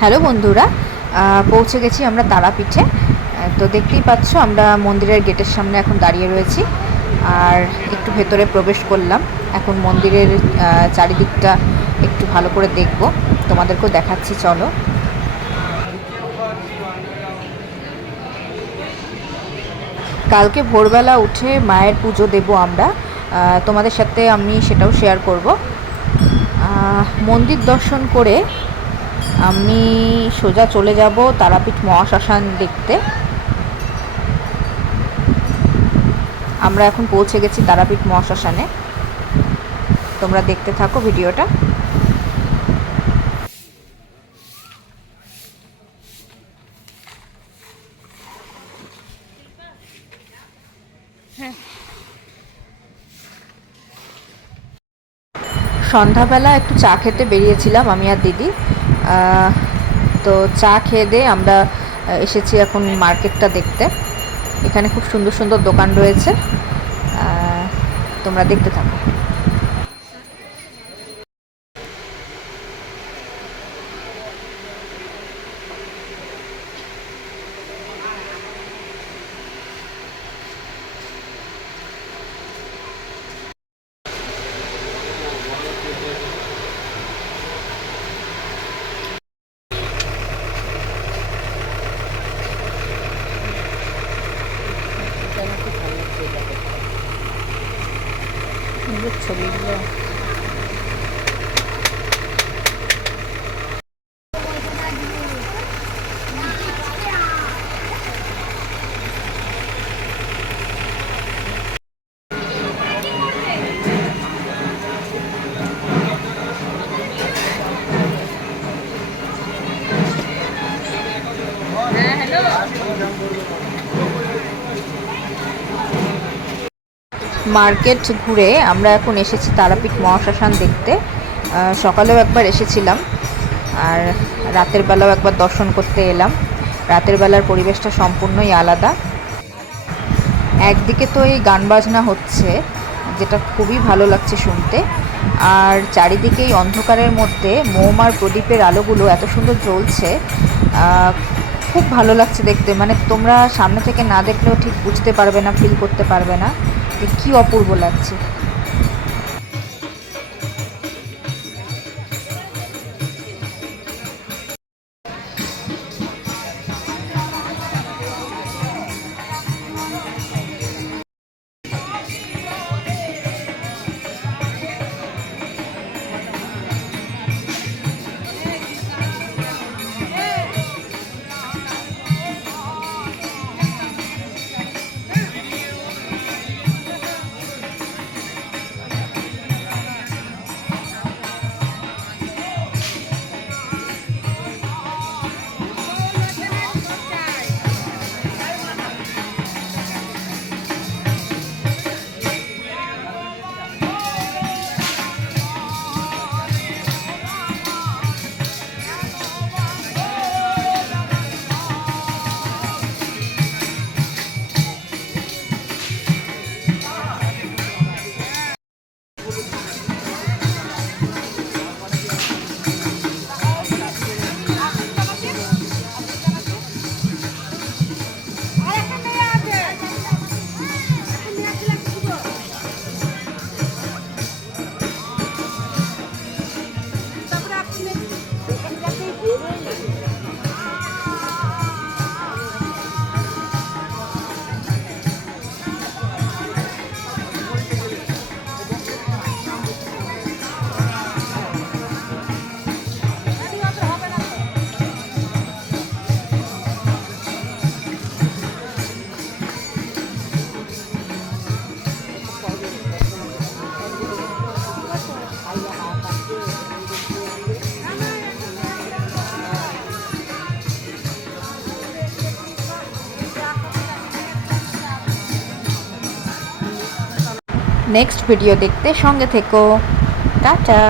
Hello বন্ধুরা পৌঁছে গেছি আমরা তারাপীঠে। তো দেখতেই পাচ্ছ আমরা মন্দিরের গেটের সামনে এখন দাঁড়িয়ে রয়েছি। আর একটু ভেতরে প্রবেশ করলাম। এখন মন্দিরের চারিদিকটা একটু ভালো করে দেখব। তোমাদেরকেও দেখাচ্ছি, চলো। কালকে ভোরবেলা উঠে মায়ের পুজো দেব আমরা। তোমাদের সাথে আমি সেটাও শেয়ার করব। মন্দির দর্শন করে আমি সোজা চলে যাব তারাপীঠ মহাশ্মশান দেখতে। আমরা এখন পৌঁছে গেছি তারাপীঠ মহাশ্মশানে। তোমরা দেখতে থাকো ভিডিওটা। সন্ধ্যাবেলা একটু চা খেতে বেরিয়েছিলাম আমি আর দিদি। তো চা খেয়ে দিয়ে আমরা এসেছি এখন মার্কেটটা দেখতে। এখানে খুব সুন্দর সুন্দর দোকান রয়েছে। তোমরা দেখতে থাকো। ছবিগুলো মার্কেট ঘুরে আমরা এখন এসেছি তারাপীঠ মহাশ্মশান দেখতে। সকালেও একবার এসেছিলাম আর রাতের বেলাও একবার দর্শন করতে এলাম। রাতের বেলার পরিবেশটা সম্পূর্ণই আলাদা। একদিকে তো এই গান বাজনা হচ্ছে, যেটা খুবই ভালো লাগছে শুনতে। আর চারিদিকে এই অন্ধকারের মধ্যে মোম আর প্রদীপের আলোগুলো এত সুন্দর জ্বলছে খুব ভালো লাগছে দেখতে। মানে তোমরা সামনে থেকে না দেখলেও ঠিক বুঝতে পারবে না ফিল করতে পারবে না। যে কি অপূর্ব লাগছে। নেক্সট ভিডিও দেখতে সঙ্গে থেকো। টাটা।